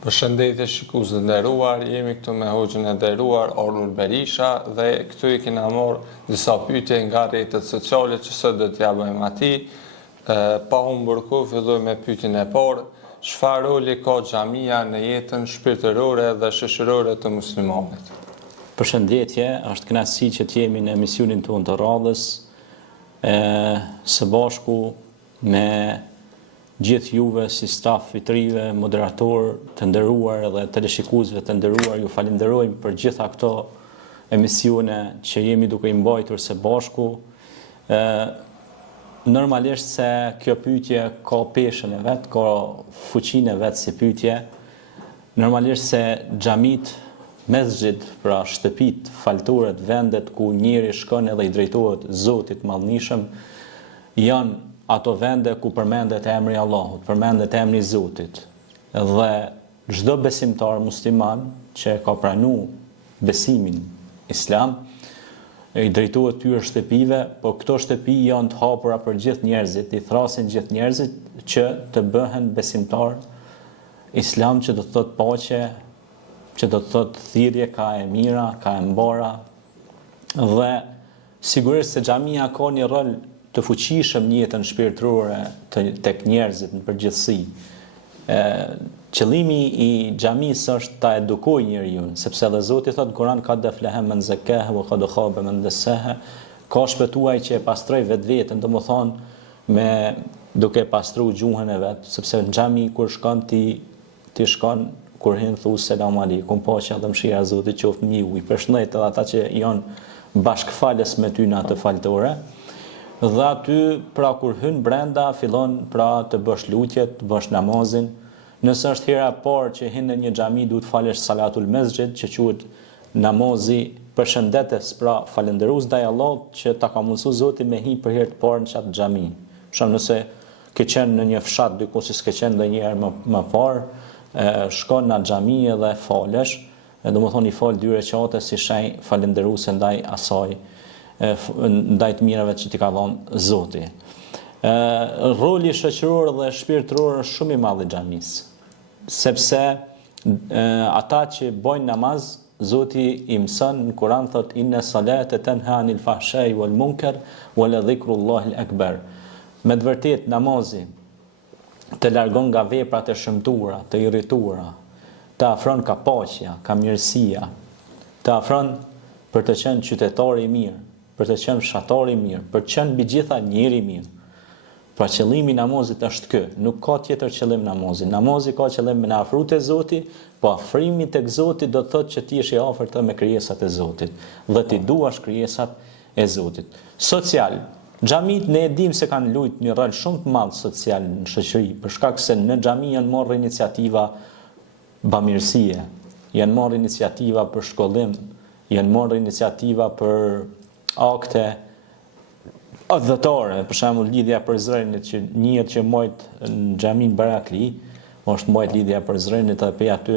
Përshëndetje shikues të nderuar, jemi këtu me hoxhën e nderuar Ornul Berisha dhe këtu i kena marrë disa pyetje nga rrjetet sociale që sot do t'ja bëjmë atij. Pa humbur kohë, fillojmë me pyetjen e parë. Çfarë roli ka xhamia në jetën shpirtërore dhe shoqërore të muslimanit? Përshëndetje, është kënaqësi që të jemi në emisionin tonë të radhës, së bashku me gjithë juve si staf vitrive, moderator të nderuar dhe teleshikuesve të nderuar, ju falenderojmë për gjitha këto emisione që jemi duke i mbajtur së bashku. Normalisht se kjo pyetje ka peshën e vet, ka fuqinë e vet si pyetje. Normalisht se xhamit, mesxhit, pra shtëpit, faltoret, vendet ku njeri shkon edhe i drejtohet Zotit Madhënishëm, janë ato vende ku përmendet emri i Allahut, përmendet emri i Zotit. Dhe çdo besimtar musliman që ka pranuar besimin islam, i drejtohet tyre shtëpive, po këto shtëpi janë të hapura për gjithë njerëzit, i thrasin gjithë njerëzit që të bëhen besimtar islam, që do të thotë paqe, që do të thotë thirrje ka e mira, ka e mbara. Dhe sigurisht se xhamia ka një rol të fuqishëm në jetën shpirtërore tek njerëzit në përgjithësi. Qëllimi i xhamisë është ta edukojë njeriu, sepse edhe Zoti thotë në Kur'an ka deflehem men zakaha wa qad khaba men dassaha, ka shpëtuar që e pastroi vetveten, domethënë me duke pastruar gjuhën e vet, sepse në xhami kur shkon ti shkon kur hin thu selam aleikum, paqja dhe mëshira e Zotit qoftë me ju. I përshëndet edhe ata që janë bashkëfalës me ty në atë faltore. Dhe aty, pra kur hyn brenda, fillon pra të bësh lutjet, të bësh namazin. Nëse është hera e parë që hyn në një xhami, duhet falesh salatul mesxhit, që quhet namazi përshëndetës, pra falënderues ndaj Allahut që ta ka mundsuar Zoti me hi për herë të parë në çat xhami. Për shembull, nëse ke qenë në një fshat diku si s'ke qenë ndonjëherë më parë, shkon në xhami dhe falesh, domethënë i fal 2 rekate si shenjë falënderuese ndaj asaj, ndaj të mirave që t'i ka dhënë Zoti. Roli shoqëror dhe shpirtëror është shumë i madh i xhamisë, sepse ata që bojnë namaz, Zoti i mëson në Kur'an thot inna salata tanha anil fahsha'i wal munkar wa la dhikrullahi akbar. Me të vërtetë namazi të largon nga veprat e shëmtuara, të irrituara, të afron ka paqja, ka mirësia, të afron për të qenë qytetar i mirë, për të qenë fshatar i mirë, për të qenë mbi gjitha njeri i mirë. Pra qëllimi i namazit është ky, nuk ka tjetër qëllim namazi. Namazi ka qëllim me na afru te Zoti, po afrimi tek Zoti do të thotë që ti je i afërt me krijesat e Zotit dhe ti duash krijesat e Zotit. Social, xhamit ne e dim se kanë luajtur një rol shumë të madh social në shoqëri, për shkak se në xhami janë marrë iniciativa bamirësie, janë marrë iniciativa për shkollim, janë marrë iniciativa për akte adhëtare, për shembull lidhja për zërinit që njihet që mbajt në xhamin Barakli, është mbajt lidhja për zërinit dhe pe aty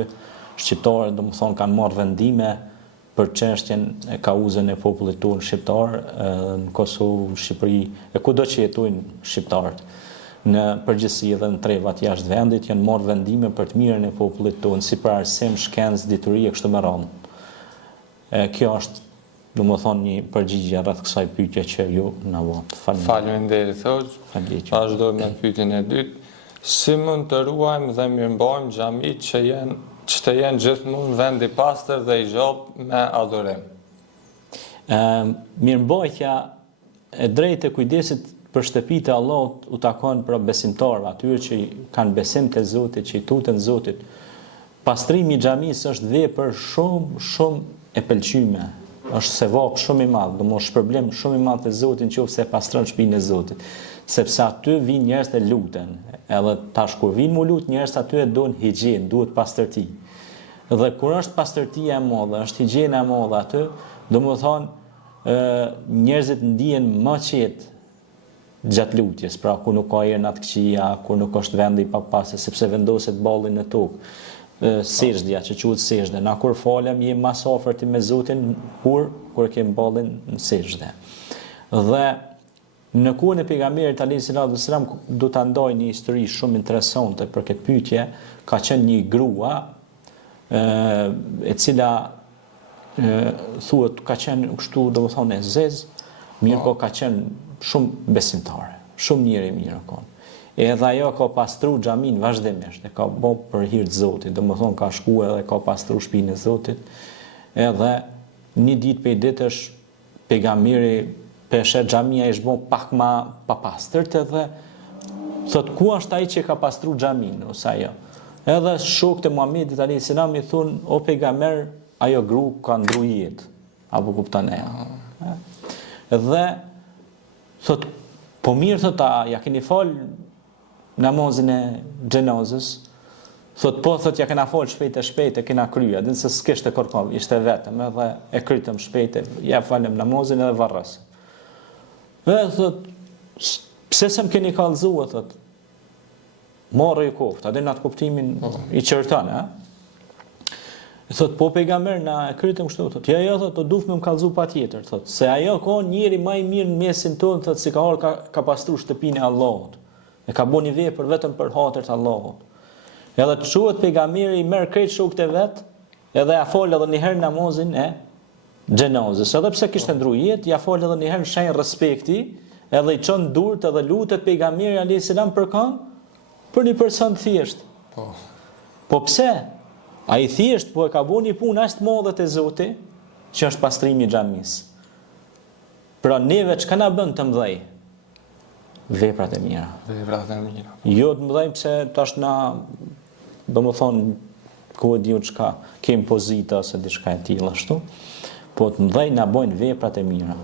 shqiptarët domethënë kanë marrë vendime për çështjen e kauzën e popullit tonë shqiptar në Kosovë, në Shqipëri, e kudo që jetojnë shqiptarët. Në përgjithësi edhe në trevat jashtë vendit janë marrë vendime për të mirën e popullit tonë, si për arsim, shkencë, dituri e kështu me radhë. Kjo është domethënë një përgjigje rreth kësaj pyetje që ju na vot. Faleminderit hoxh. Vazhdojmë me pyetjen e dytë. Si mund të ruajmë dhe mirëmbajmë xhamit që të jenë gjithmonë vend i pastër dhe i gjallë me adhurim? Mirëmbajtja e drejtë e kujdesit për shtëpitë e Allahut u takon për besimtarëve, atyre që kanë besim te Zoti, që i tuten Zotit. Pastrimi i xhamisë është vepër shumë e pëlqyeme. Është sevap shumë i madh, domosht shpërblim shumë i madh te Zoti nëse pastron shtëpinë e Zotit, sepse aty vinë njerëz të luten, edhe tash kur vinë mu lut njerëz aty e duan higjinë, duhet pastërti. Dhe kur është pastërtia e madhe, është higjiena e madhe aty, domethënë njerëzit ndihen më qetë gjatë lutjes, pra ku nuk ka erë në atë këqia, ku nuk është vendi i papastër, sepse vendoset balli në tokë. Sejdja që quhet sejdë. Na kur falem jemi më së afërti me Zotin kur kem ballin në sejdë. Dhe në kohën e pejgamberit alayhis salam do ta ndaj një histori shumë interesante për këtë pyetje. Ka qenë një grua e cila thuhet ka qenë kështu, domethënë e zez, mirë po ka qenë shumë besimtare, shumë njëri mirë kon. Edhe ajo ka pastru xhamin vazhdimisht, e ka bërë për hir të Zotit, domethënë ka shkuar edhe ka pastru shtëpinë e Zotit. Edhe një ditë për ditësh pejgamberi peshe xhamia ishte bën pak më papastërt edhe thot ku është ai që ka pastru xhamin ose ajo. Edhe shokët e Muhamedit alayhis salam i thon o pejgamber ajo gru ka ndru jetë apo kupton e. Dhe thot po mirë thot ja keni fal namazin e xhenazës. Thot po thot ja kena fal shpejt e kena kryer, din se s'kishte kërkov, ishte vetëm edhe e krytëm shpejt, ja falem namazin edhe varrës. Edhe thot pse s'm keni kallzuar thot. Morri koft, a din atë kuptimin i qartan, a? Thot po pejgamber na e krytëm kështu thot. Jo thot, do duhet më kallzu patjetër thot, se ajo ka njëri më i mirë në mesin tonë thot, si ka pastru shtëpinë e Allahut. E ka bënë vepër vetëm për hatër të Allahut. Edhe të shuhet pejgamberi i merr krejt shokët e vet, edhe ja fol edhe një herë namazin e xhenazës. Edhe pse kishte ndruar jetë, ja fol edhe një herë shenjë respekti, edhe i çon durt edhe lutet pejgamberi alayhis salam për kan, për një person thjesht. Po pse? Ai thjesht po e ka bënë një punë aq të madhe te Zoti, që është pastrimi i xhamisë. Pra neve çka na bën të mëdhej? Veprat e mira. Veprat e mira. Jo të mëdhej pse tash na domethënë ku e diu çka kem pozita ose diçka e tillë ashtu, po të mëdhej na bojnë veprat e mira.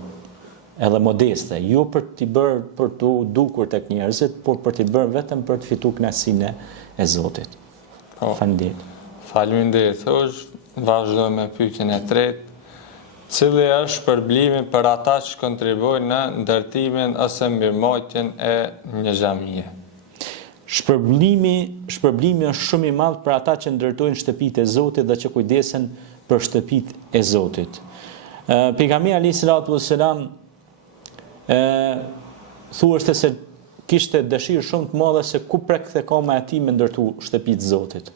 Edhe modeste, jo për t'i bërë për t'u dukur tek njerëzit, por për t'i bërë vetëm për të fituar kënaqësinë e Zotit. Faleminderit. Faleminderit. Vazhdojmë me pyetjen e tretë. Cili është shpërblimi për ata që kontribuojnë në ndërtimin ose mirëmbajtjen e një xhamie? Shpërblimi është shumë i madh për ata që ndërtojnë shtëpitë e Zotit dhe që kujdesen për shtëpitë e Zotit. Pejgamberi alayhis salam thuhet se kishte dëshirë shumë të madhe se ku prekte koma e tij me ndërtu shtëpitë e Zotit.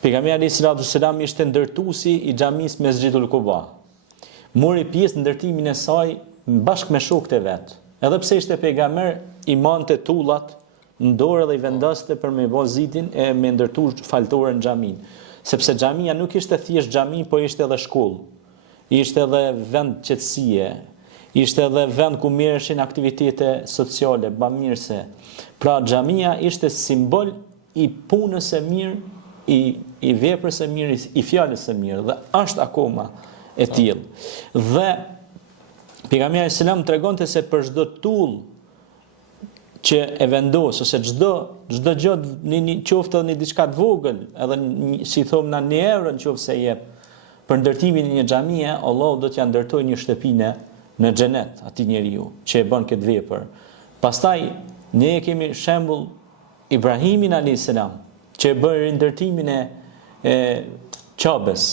Pejgamberi alayhis salam ishte ndërtuesi i xhamisë Mesxhidul Quba. Mori pjesë në ndërtimin e saj bashkë me shokët e vet. Edhe pse ishte pejgamber, i mante tullat në dorë dhe i vendoste për me bë zitin e me ndërtu faltore në xhamin. Sepse xhamia nuk ishte thjesht xhami, por ishte edhe shkollë. Ishte edhe vend qetësie, ishte edhe vend ku merreshin aktivitete sociale, bamirëse. Pra xhamia ishte simbol i punës së mirë, i veprës së mirë, i fjalës së mirë dhe është akoma e tillë. Dhe pejgamberi selam tregonte se për çdo tull që e vendos ose çdo gjë në qoftë edhe në diçka të vogël, edhe si thonë na 1 euro nëse jep për ndërtimin e një xhamie, Allahu do t'ja ndërtojë një shtëpinë në xhenet atij njeriu që e bën këtë vepër. Pastaj ne kemi shembull Ibrahimin alayhis salam që e bëri ndërtimin e Qabes.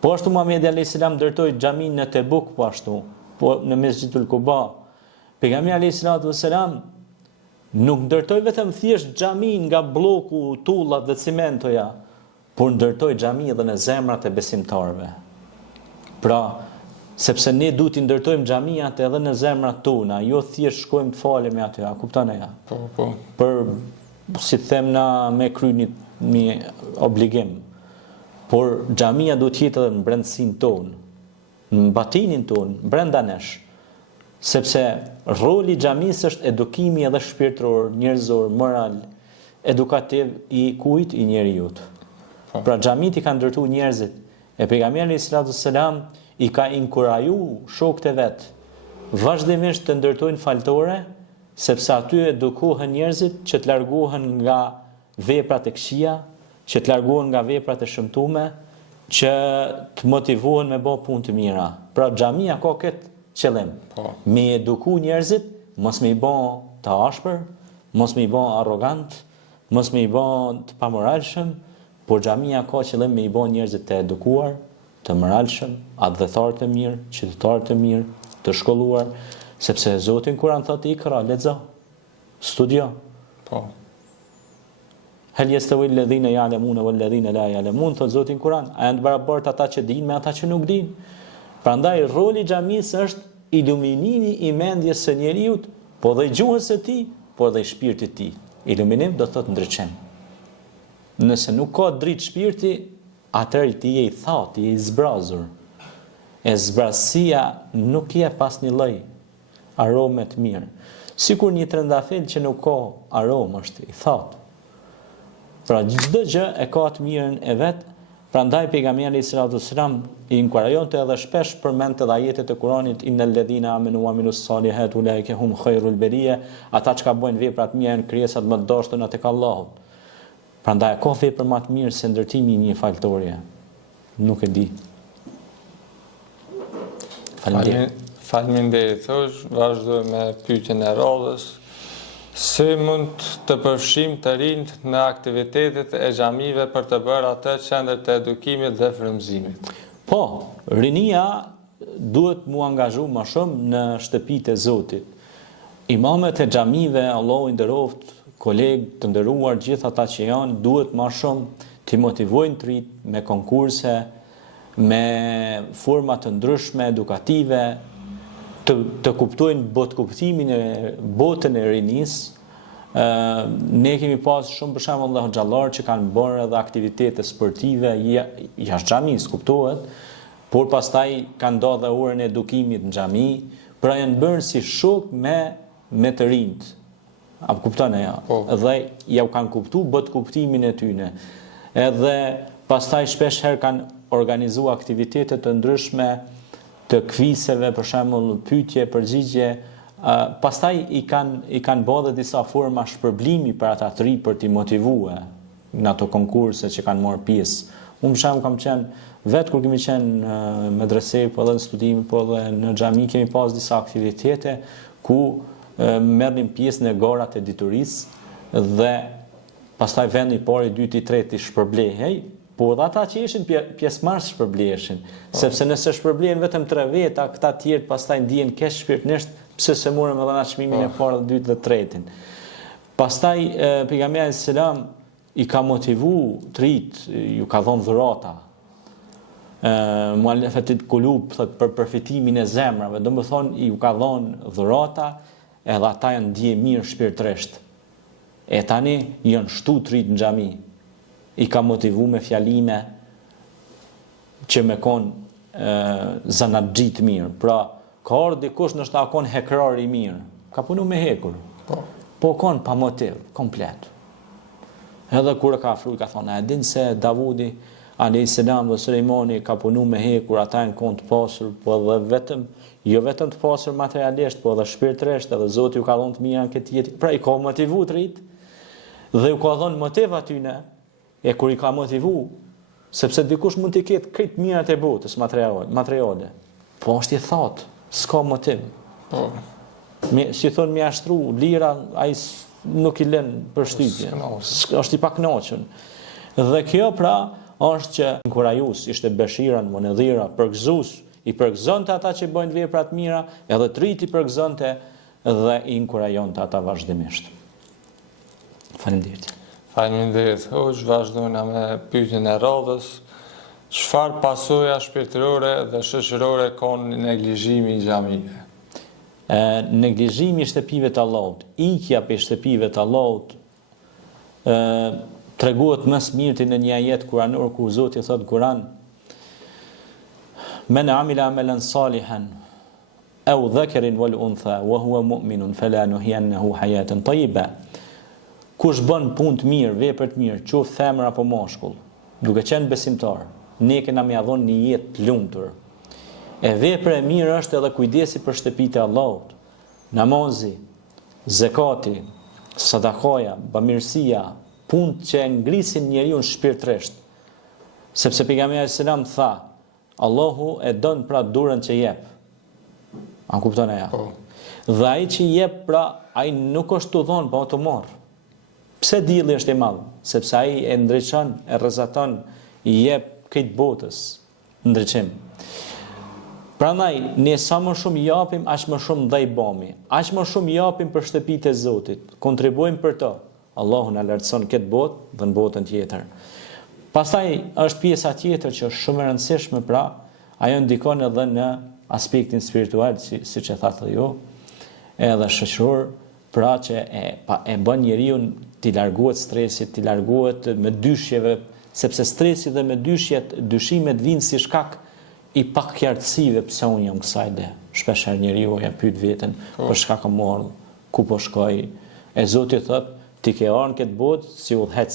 Po ashtu Muhamedi alayhis salam ndërtoi xhamin në Tebuk, po ashtu, po në Mesxhidul Quba. Pejgamberi alayhis salam nuk ndërtoi vetëm thjesht xhamin nga bloku, tullat dhe cimentoja, por ndërtoi xhami edhe në zemrat e besimtarëve. Pra, sepse ne duhet të ndërtojmë xhamiat edhe në zemrat tona, jo thjesht shkojmë të falemi aty, a kupton ajo? Po. Për si them na me kryeni një obligim. Por xhamia duhet të jetë edhe në brendësinë tonë, në batinin tonë, brenda nesh. Sepse roli i xhamisë është edukimi edhe shpirtëror, njerëzor, moral, edukativ i kujt i njerëzit. Pra xhamit i kanë ndërtuar njerëzit. E pejgamberi alayhis salam i ka inkuraju shokët e vet vazhdimisht të ndërtojnë faltore, sepse aty edukohen njerëzit që të largohen nga veprat e këqija, që të largohen nga veprat e shëmtuara, që të motivohen me bë punë të mira. Pra xhamia ka këtë qëllim. Me eduku njerëzit, mos me i bë të ashpër, mos me i bë arrogant, mos me i bë të pamoralshëm, por xhamia ka qëllim me i bë njerëzit të edukuar, të moralshëm, adhëtar të mirë, qytetar të mirë, të shkolluar, sepse Zoti Kur'an thotë ikra, lexo, studio. Hel yastawi alladhina ya'lamuna wal ladhina la ya'lamun, thot Zoti në Kur'an, a janë të barabartë ata që dinë me ata që nuk dinë? Prandaj roli i xhamisë është iluminimi i mendjes së njeriu, po dhe i gjuhës së tij, po dhe i shpirtit të tij. Iluminim do thot ndriçim. Nëse nuk ka dritë shpirti, atëherë ti je i thatë, je i zbrazur. E zbrazësia nuk je pas një lloj arome të mirë. Sikur një trëndafil që nuk ka aromë është i thatë. Pra çdo gjë e ka të mirën e vet, prandaj pejgamberi sallallahu alajhi wasallam i inkurajonte edhe shpesh përmendte edhe ajetet e Kuranit innal ladhina amanu wa amilus salihati ulaika hum khairul bariya, ata që bojnë vepra të mira janë krijesat më të dashura tek Allahu. Prandaj ka vepër më të mirë se ndërtimi i një faltorie. Nuk e di. Faleminderit. Vazhdoj me pyetjen e radhës. Si mund të përfshim të rinjt në aktivitetet e xhamive për të bërë atë qendër të edukimit dhe frymëzimit? Po, rinia duhet mu angazhu më shumë në shtëpitë e Zotit. Imamet e xhamive, Allahu i nderoft, kolegë të nderuar, gjithë ata që janë, duhet më shumë të motivojnë të rinjt me konkurse, me forma të ndryshme edukative, të kuptojnë kuptimin e botën e rinisë. Ne kemi pas shumë për shembull dhe xhallar që kanë bërë edhe aktivitete sportive jashtë xhamisë, kuptohet, por pastaj kanë ndodhur dhe orën e edukimit në xhami, pra janë bërë si shok me të rinjt. Apo kupton ajo? Dhe ja u kanë kuptuar kuptimin e tyre. Edhe pastaj shpesh herë kanë organizuar aktivitete të ndryshme të kvizeve, për shembull pyetje, përgjigje, pastaj i kanë bërë disa forma shpërblimi për ata të rinj për t'i motivuar në ato konkurse që kanë marrë pjesë. Unë për shembull kam qenë vetë kur kemi qenë në medrese, po edhe në studime, po edhe në xhami kemi pas disa aktivitete ku merrnim pjesë në garat e diturisë dhe pastaj vendi i parë, i dytë, i tretë i shpërblehej. Po dhe ata që ishin pjesëmarrës shpërbleheshin, sepse nëse shpërblehen vetëm 3 veta, këta tjerë pastaj ndihen keq shpirtërisht pse se morëm edhe na çmimin e parë, dytë dhe tretin. Pastaj pejgamberi selam i ka motivu të rinjt, ju ka dhënë dhurata. Muallafetit kulub, thot, për përfitimin e zemrave, domethënë ju ka dhënë dhurata, edhe ata janë ndje mirë shpirtërisht. E tani janë shtu të rinjt në xhami. I ka motivu me fjalime që me konë zanatxhi të mirë. Pra, ka orë dikush nështë ta konë hekrar i mirë. Ka punu me hekur. Po konë pa motiv, komplet. Edhe kur e ka afru, ka thonë, e din se Davudi, a.s. dhe Sulejmani ka punu me hekur, ata në konë të pasur, po edhe vetëm, jo vetëm të pasur materialisht, po edhe shpirtërisht, edhe Zoti ju ka dhonë të mira në këtë jetë. Pra, i ka motivu të rinjt, dhe ju ka dhonë motiv atyne. E kur i ka motivu, sepse dikush mund t'i ketë këtë mirat e botës materiale, po është i thatë, s'ka motiv. Si thonë mi ashtru, lira, ai nuk i lënë për shtypje, është i pakënaqur. Dhe kjo pra është që inkurajus, ishte beshiran, monedhira, përgëzus, i përgëzonte ata që bëjnë vepra të mira, edhe të rinjt i përgëzonte dhe i inkurajonte ata vazhdimisht. Faleminderit. Faleminderit. Vazhdojna me pyetjen e radhës. Çfarë pasoja shpirtërore dhe shoqërore ka neglizhimi i xhamive? Neglizhimi i shtëpive të Allahut, ikja për shtëpive të Allahut, treguohet më së miri në një ajet kuranor ku Zoti thot Kur'an: "Men amila amalan salihan aw dhakarin wal untha wa huwa mu'minun fala nuhyiyannahu hayatan tayyiba." Kush bën punë të mirë, vepër të mirë, qoftë femër apo mashkull, duke qenë besimtar, ne kena më ia dhënë një jetë të lumtur. E vepra e mirë është edhe kujdesi për shtëpitë e Allahut. Namazi, zakati, sadakaja, bamirësia, punë që ngrisin njeriu shpirtërisht. Sepse pejgamberi selam tha, Allahu e don pra durën që jep. A kupton ajo? Dhe ai që jep pra, ai nuk është të dhon, po të marr. Pse dielli është i madh? Sepse ai e ndriçon, e rrezaton, i jep këtë botës ndriçim. Prandaj, ne sa më shumë japim, aq më shumë ndaj bëmi. Aq më shumë japim për shtëpitë e Zotit, kontribuojmë për to. Allahu na lartëson këtë botë dhe në botën tjetër. Pastaj është pjesa tjetër që është shumë e rëndësishme, pra ajo ndikon edhe në aspektin spiritual, siç e thatë ju, edhe shoqëror, pra që e bën njeriu t'i largohet stresit, t'i largohet me dyshjeve, sepse stresi dhe me dyshimet vinë si shkak i pakqartësive, pse unë jam kësaj ide. Shpeshherë njeriu ja pyet veten, për çka kam ardhur, ku po shkoj. E Zoti thot, ti ke ardhur këtë botë si udhëhec.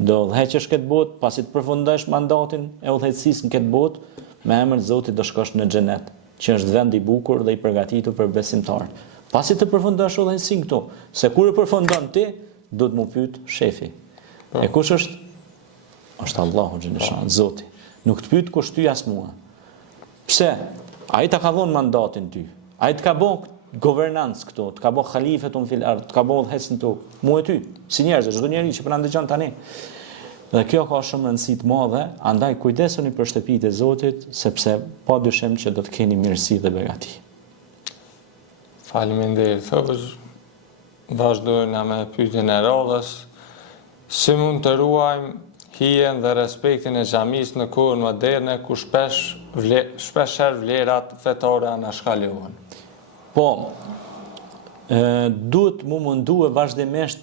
Do udhëheqesh këtë botë, pasi të përfundosh mandatin e udhëheqësisë në këtë botë, me emrin e Zotit do shkosh në xhenet, që është vend i bukur dhe i përgatitur për besimtarët. Pasi të përfundosh udhëheqësinë këtu, se kur e përfundon ti, do të më pyet shefi. E kush është? Është Allahu xhaleshan, Zoti. Nuk të pyet kush ty as mua. Pse? Ai ta ka dhënë mandatin ty. Ai të ka bën governancë këtu, të ka bën khalifetun fil ard, të ka bën udhëhec në tokë. Mua e ty, si njerëz, çdo njeri që po na ndëgjon tani. Dhe kjo ka shumë rëndësi të madhe, andaj kujdesuni për shtëpitë e Zotit, sepse padyshim që do të keni mirësi dhe begati. Faleminderit. Vazhdojmë me pyetjen e radhës. Si mund të ruajmë hijen dhe respektin e xhamisë në kohën moderne, ku shpeshherë vlerat fetare anashkalohen? Po, duhet mu mundu e vazhdimisht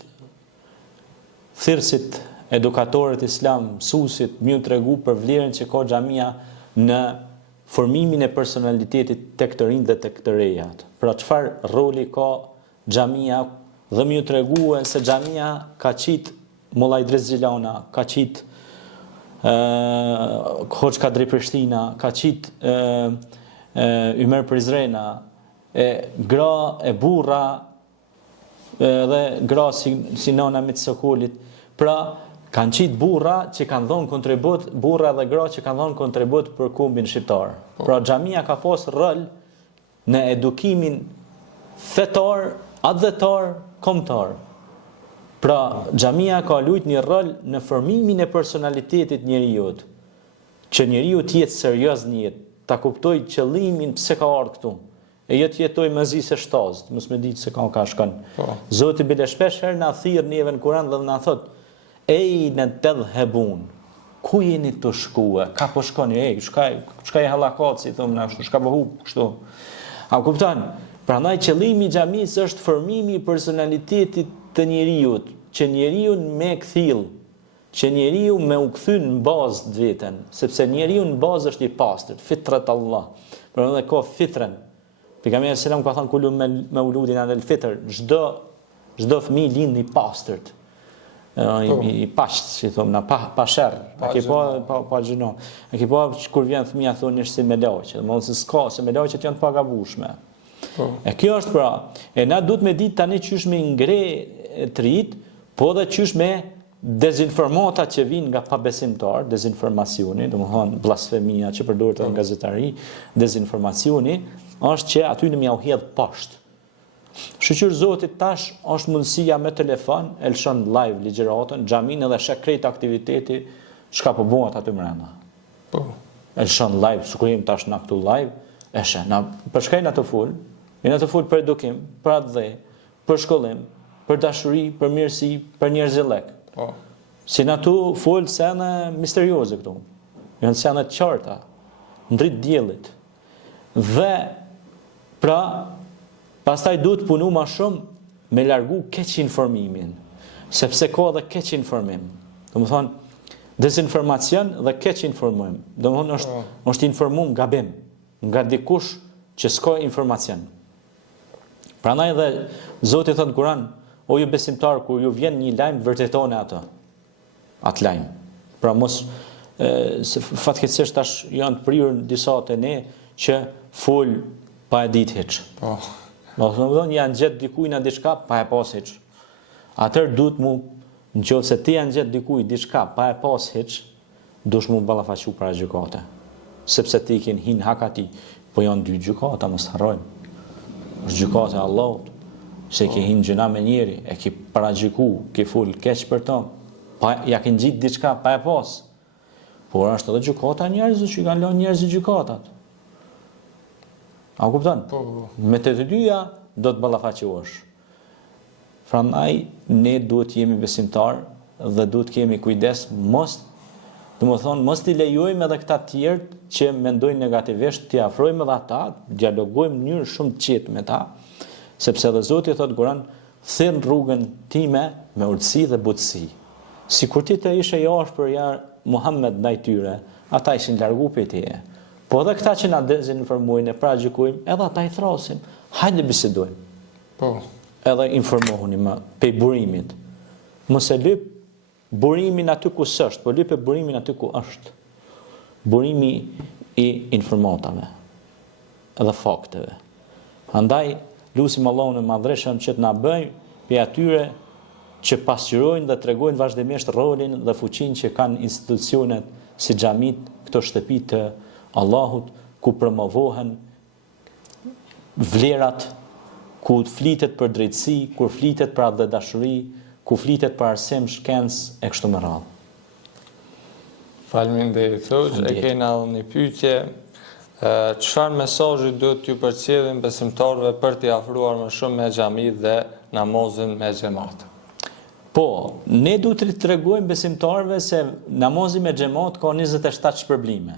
thirrësit, edukatorët islam, mësuesit, më tregu për vlerën që ka xhamia në formimin e personalitetit tek të rinj dhe tek të rejat. Pra çfarë roli ka xhamia dhe më treguan se xhamia ka qit Molla Idris Xhilana, ka qit Hoxh Kadri Prishtina, ka qit Ymer Prizrena, gra e burra dhe gra si nana me të Sokolit. Pra kanë qit burra që kanë dhënë kontribut, burra dhe gra që kanë dhënë kontribut për kombin shqiptar. Pra xhamia ka pas rol në edukimin fetar, adhetar, kombëtar. Pra xhamia ka luajtur një rol në formimin e personalitetit njerëzit, që njeriu të jetë serioz në jetë, ta kuptoj qëllimin pse ka ardhur këtu. E jo të jetoj me zi se shtaz, mos më ditë se ka shkon. Zoti bile shpeshherë na thirr neve në Kur'an dhe na thot: "Ej në tadhhabun." Ku jeni të shkuar? Ka po shkoni? Ej, shka i hallakaci, thon na, shka po hub kështu. A kupton? Prandaj qëllimi i xhamisë është formimi i personalitetit të njeriu, që njeriu me kthill, që njeriu me u kthy në bazë të veten, sepse njeriu në bazë është i pastër, fitrat Allah. Prandaj ka fitrën. Pejgamberi selam ka thënë kullu me uludin anel fitr, çdo fëmijë lind i pastërt. I pashtë, si thom na, pa sherr. A ke pa gjëno. A ke pa kur vjen fëmia thonë si me laqe, domethënë se s'ka, se me laqet janë të pagabueshme. E kjo është pra, e na duhet me ditë tani qysh me ngre të rit, po dhe qysh me dezinformata që vinë nga pabesimtar, dezinformacioni, domethënë blasfemia që përdoret në gazetari, dezinformacioni, është që aty në mja u hedh poshtë. Shqyr Zotit tash është mundësia me telefon, e lëshon live ligjëratën, xhamin edhe shek krejt aktiviteti, çka po bëhet aty mbrenda. E lëshon live, sukurim tash na këtu live, e sheh, na përshkajnë atë ful, jena të ful për edukim, për atë dhe, për shkollim, për dashuri, për mirësi, për njerëzillek. Si na tu ful sene misterioze këtu. Janë sene të qarta, ndrit diellit. Dhe pra pastaj duhet punu ma shumë me largu keq informimin, sepse ka dhe keq informim. Domethënë, dezinformacion dhe keq informim. Domethënë është informum gabim, nga dikush që s'ka informacion. Prandaj dhe Zoti thot në Kur'an: "O ju besimtar, kur ju vjen një lajm, vërtetoni atë lajm." Pra mos fatkeqësisht tash janë të prirur disa të ne që fol pa e ditë hiç. Domethënë janë gjetë dikujt na diçka pa e pas hiç. Atëherë duhet mu, nëse ti janë gjetë dikujt diçka pa e pas hiç, dush mu ballafaqu para gjykate. Sepse ti ken hin hak atij, po janë dy gjykata, mos harrojmë. Është gjykata e Allahut. Se ke hin gjëna me njeri, e ke paragjiku, ke fol keq për to, pa ja ke ngjit diçka pa e pas. Por është edhe gjykata e njerëzve që kanë lënë njerëzit gjykatat. A kupton? Me të dyja do të ballafaqohesh. Prandaj ne duhet jemi besimtar dhe duhet kemi kujdes mos t'i lejojmë edhe këta tjerë që mendojnë negativisht, t'i afrojmë edhe ata, dialogojmë në mënyrë shumë të qetë me ta, sepse edhe Zoti thotë Kur'an, thirr rrugën time me urtësi dhe butësi. Sikur ti të ishe jashpër ja Muhammed ndaj tyre, ata ishin largu prej teje. Po edhe këta që na dezinformojnë e pragjykojmë, edhe ata i thrasim. Hajde bisedojmë. Po. Edhe informohuni më pe burimit. Mos e lyp burimin aty ku s'është, po lyp burimin aty ku është. Burimi i informatave edhe fakteve. Andaj lutim Allahun e Madhreshëm që të na bëjë pe atyre që pasqyrojnë dhe tregojnë vazhdimisht rolin dhe fuqinë që kanë institucionet si xhamit, këto shtëpi të Allahut ku promovohen vlerat, ku flitet për drejtësi, ku flitet për atë dashuri, ku flitet për arsim, shkencë e kështu me radhë. Faleminderit. E kena edhe një pyetje. Çfarë mesazhi duhet t'ju përcjellim besimtarëve për t'i afruar më shumë me xhami dhe namazin me xhamat? Po, ne duhet të tregojmë besimtarëve se namazi me xhamat ka 27 shpërblime.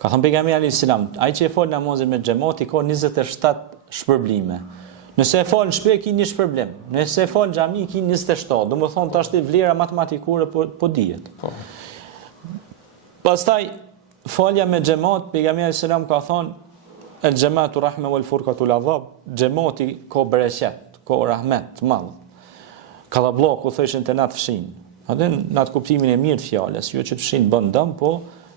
Ka thënë pejgamberi alayhis salam, ai që e fal namazin me xhamat i ka 27 shpërblime. Nëse e fal në shtëpi ki një shpërblim, nëse e fal në xhami ki 27. Domethënë tash ti vlera matematikore po dihet. Po. Pastaj falja me xhamat, pejgamberi alayhis salam ka thënë el xhamatu rahme wal furqatu adhab, xhamati ka bereqet, ka rahmet të madh. Kallabllaku thoshin te nat fshin. Atë në atë kuptimin e mirë të fjalës, jo që të fshin bën dëm, po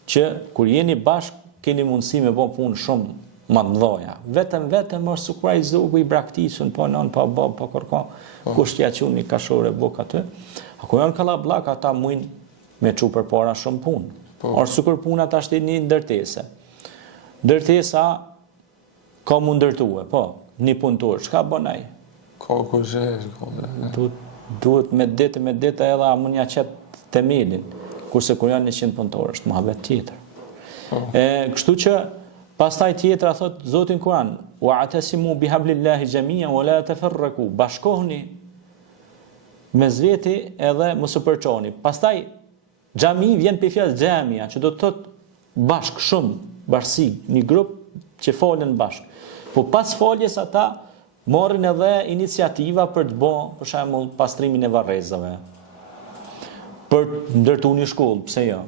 që kur jeni bashk keni mundësi me bë punë shumë më të mëdha. Vetëm mos sukur ai zogu i braktisën, po nën, po bab, po kërkon, kush t'ia çuni kashore buk aty. A ku janë kallabllak ata mujn me çu përpara shumë punë. Or sukur puna tash të një ndërtese. Ndërtesa ka mu ndërtue, po, një punëtor, çka bën ai? Ka kurse, Duhet me ditë edhe a mund ja qep themelin, kurse kur janë 100 punëtorë është mohabet tjetër. Kështu që pastaj tjetra thot Zoti në Kur'an, wa'tasimu bihablillahi jami'an wa la tafarraqu, bashkohuni mes veti edhe mos u përçoni. Pastaj xhami vjen pe fjalë xhamia, që do të thot bashk shumë, bashkësi, një grup që falen bashk. Po pas faljes ata morën edhe iniciativa për të bërë, për shembull, pastrimin e varrezave. Për të ndërtuar një shkollë, pse jo?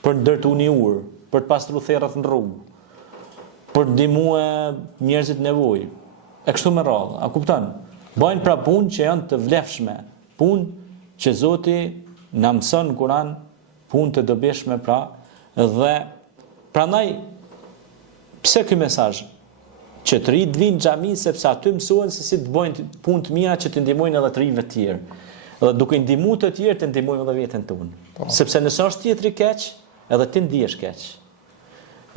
Për të ndërtuar një urë, për të pastruar therrat në rrugë, për të ndihmuar njerëzit nevojë. E kështu me radhë, a kupton? Bajnë pra punë që janë të vlefshme, punë që Zoti na mëson në Kur'an, punë të dobishme pra, dhe prandaj pse ky mesazh? Që të rinjt vinë në xhami sepse aty mësohen se si të bëjnë punë të mira që të ndihmojnë edhe të rinjve të tjerë. Dhe duke ndihmuar të tjerë të ndihmojmë edhe veten tonë. Sepse nëse është tjetri keq, edhe ti ndihesh keq.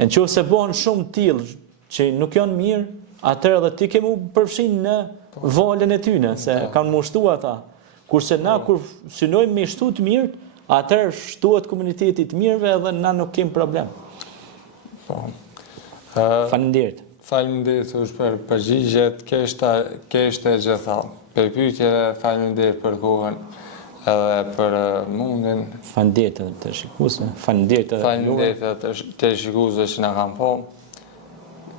Nëse bëhen shumë të tillë që nuk janë mirë, atëherë edhe ti ke mu përfshin në valën e tyre, se kanë mushtuar ata. Kurse na kur synojmë me shtu të mirë, atëherë shtuhet komuniteti të mirëve edhe na nuk kemi problem. Faleminderit. Faleminderit për përgjigjet, kështë e gjitha. Për pyetjeve, faleminderit për kohën edhe për mundin. Faleminderit edhe të shikuesve, faleminderit edhe të shikuesve që na kanë po.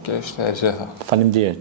Kështë e gjitha. Faleminderit.